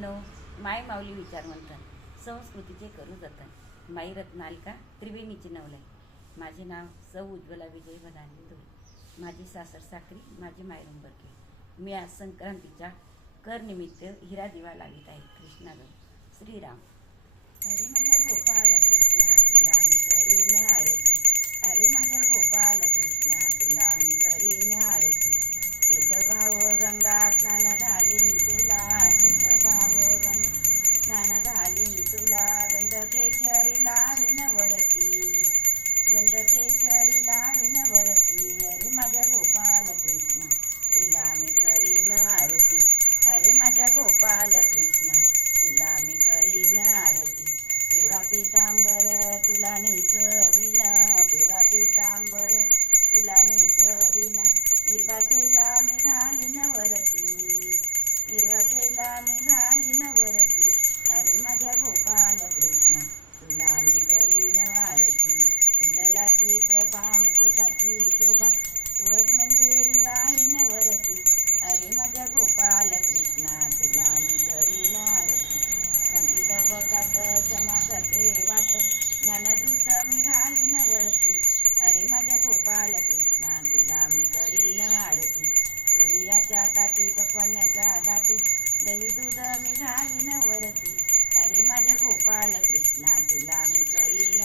नऊ माय माऊली विचारवंत संस्कृतीचे करू जतन. माई रत्नालिका त्रिवेणीचे नवलय माझे नाव सौ उज्ज्वला विजय भदानी धुळे. माझी सासर साखरी माझी मायरुंबरके मी आज संक्रांतीच्या करनिमित्त हिरा दिवा लावित आहे. कृष्णागड श्रीराम. लाडीन वरती. गंध लाडीन वरती. अरे माझ्या गोपाल कृष्ण तुला मी करीन आरती. अरे माझ्या गोपाल कृष्ण तुला मी करीन आरती. पिवळा पितांबर तुला नेसवीन. पिवळा पितांबर तुला नेसवीन. विना केला मी घालीन वरती. शोभा मुकुटाची शोभा. तुळस म्हणजे वाहीन वरती. अरे माझ्या गोपाल कृष्णा तुला मी करीन संगीत बघात क्षमा करते वाट. ज्ञानदूत मी घालीन वरती अरे माझ्या गोपाल कृष्णा तुला मी करीन आरती सूर्याच्या ताटी पकवण्याच्या दाटी दही दूध मी घालीन वरती. अरे माझ्या गोपाल कृष्णा तुला मी करीन